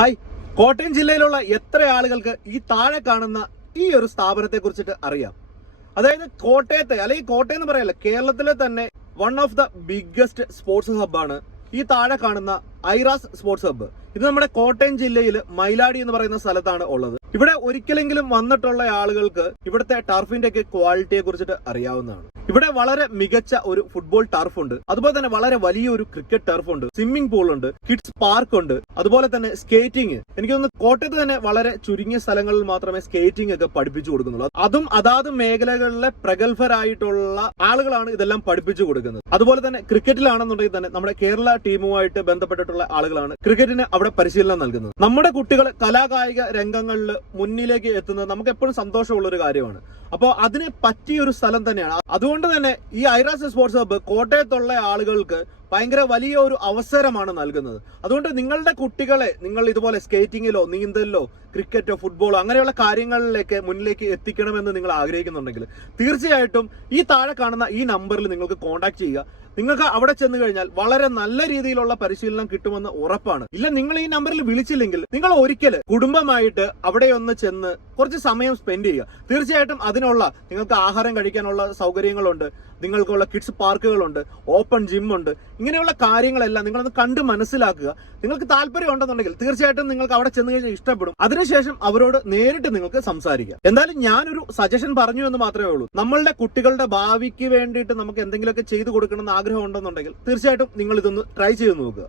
Hi. Kottayam ജില്ലയിലുള്ള എത്ര ആളുകൾക്ക് ഈ താഴെ കാണുന്ന ഈ ഒരു സ്ഥാപനത്തെ കുറിച്ചിട്ട് അറിയാം? അതായത് കോട്ടയത്തെ അല്ലെങ്കിൽ കോട്ടയം എന്ന് പറയല്ല കേരളത്തിലെ തന്നെ one of the biggest sports ഹബ്ബാണ് ഈ താഴെ കാണുന്ന ഐറാസ് സ്പോർട്സ് ഹബ്ബ്. ഇത് നമ്മുടെ കോട്ടയം ജില്ലയിൽ മൈലാടി എന്ന് പറയുന്ന സ്ഥലത്താണ് ഉള്ളത്. ഇവിടെ ഒരിക്കലെങ്കിലും വന്നിട്ടുള്ള ആളുകൾക്ക് ഇവിടുത്തെ ടർഫിന്റെ ഒക്കെ ക്വാളിറ്റിയെ കുറിച്ചിട്ട് അറിയാവുന്നതാണ്. ഇവിടെ വളരെ മികച്ച ഒരു ഫുട്ബോൾ ടർഫ് ഉണ്ട് അതുപോലെ തന്നെ വളരെ വലിയ ഒരു ക്രിക്കറ്റ് ടർഫ് ഉണ്ട് സ്വിമ്മിംഗ് പൂൾ ഉണ്ട് കിഡ്സ് പാർക്ക് ഉണ്ട് അതുപോലെ തന്നെ സ്കേറ്റിംഗ്. എനിക്ക് തോന്നുന്നു കോട്ടയത്ത് തന്നെ വളരെ ചുരുങ്ങിയ സ്ഥലങ്ങളിൽ മാത്രമേ സ്കേറ്റിംഗ് ഒക്കെ പഠിപ്പിച്ചു കൊടുക്കുന്നുള്ളൂ. അതും അതാത് മേഖലകളിലെ പ്രഗത്ഭരായിട്ടുള്ള ആളുകളാണ് ഇതെല്ലാം പഠിപ്പിച്ചു കൊടുക്കുന്നത്. അതുപോലെ തന്നെ ക്രിക്കറ്റിലാണെന്നുണ്ടെങ്കിൽ തന്നെ നമ്മുടെ കേരള ടീമുമായിട്ട് ബന്ധപ്പെട്ടിട്ടുള്ള ആളുകളാണ് ക്രിക്കറ്റിന് അവിടെ പരിശീലനം നൽകുന്നത്. നമ്മുടെ കുട്ടികൾ കലാകായിക രംഗങ്ങളിൽ മുന്നിലേക്ക് എത്തുന്നത് നമുക്ക് എപ്പോഴും സന്തോഷമുള്ള ഒരു കാര്യമാണ്. അപ്പോൾ അതിനെ പറ്റിയ ഒരു സ്ഥലം തന്നെയാണ്. അതുകൊണ്ട് തന്നെ ഈ ഐറാസ് സ്പോർട്സ് ഹബ്ബ് കോട്ടയത്തുള്ള ആളുകൾക്ക് ഭയങ്കര വലിയ ഒരു അവസരമാണ് നൽകുന്നത്. അതുകൊണ്ട് നിങ്ങളുടെ കുട്ടികളെ നിങ്ങൾ ഇതുപോലെ സ്കേറ്റിങ്ങിലോ നീന്തലിലോ ക്രിക്കറ്റോ ഫുട്ബോളോ അങ്ങനെയുള്ള കാര്യങ്ങളിലേക്ക് മുന്നിലേക്ക് എത്തിക്കണമെന്ന് നിങ്ങൾ ആഗ്രഹിക്കുന്നുണ്ടെങ്കിൽ തീർച്ചയായിട്ടും ഈ താഴെ കാണുന്ന ഈ നമ്പറിൽ നിങ്ങൾക്ക് കോൺടാക്ട് ചെയ്യുക. നിങ്ങൾക്ക് അവിടെ ചെന്ന് കഴിഞ്ഞാൽ വളരെ നല്ല രീതിയിലുള്ള പരിശീലനം കിട്ടുമെന്ന് ഉറപ്പാണ്. ഇല്ല നിങ്ങൾ ഈ നമ്പറിൽ വിളിച്ചില്ലെങ്കിൽ നിങ്ങൾ ഒരിക്കൽ കുടുംബമായിട്ട് അവിടെ ഒന്ന് ചെന്ന് കുറച്ച് സമയം സ്പെൻഡ് ചെയ്യുക. തീർച്ചയായിട്ടും അതിനുള്ള നിങ്ങൾക്ക് ആഹാരം കഴിക്കാനുള്ള സൗകര്യങ്ങളുണ്ട്. നിങ്ങൾക്കുള്ള കിഡ്സ് പാർക്കുകളുണ്ട്. ഓപ്പൺ ജിം ഉണ്ട്. ഇങ്ങനെയുള്ള കാര്യങ്ങളെല്ലാം നിങ്ങളൊന്ന് കണ്ട് മനസ്സിലാക്കുക. നിങ്ങൾക്ക് താല്പര്യം ഉണ്ടെന്നുണ്ടെങ്കിൽ തീർച്ചയായിട്ടും നിങ്ങൾക്ക് അവിടെ ചെന്ന് കഴിഞ്ഞാൽ ഇഷ്ടപ്പെടും. അതിനുശേഷം അവരോട് നേരിട്ട് നിങ്ങൾക്ക് സംസാരിക്കാം. എന്തായാലും ഞാനൊരു സജഷൻ പറഞ്ഞു എന്ന് മാത്രമേ ഉള്ളൂ. നമ്മളുടെ കുട്ടികളുടെ ഭാവിക്ക് വേണ്ടിയിട്ട് നമുക്ക് എന്തെങ്കിലുമൊക്കെ ചെയ്തു കൊടുക്കണം എന്ന് ആഗ്രഹം ഉണ്ടെന്നുണ്ടെങ്കിൽ തീർച്ചയായിട്ടും നിങ്ങൾ ഇതൊന്ന് ട്രൈ ചെയ്ത് നോക്കുക.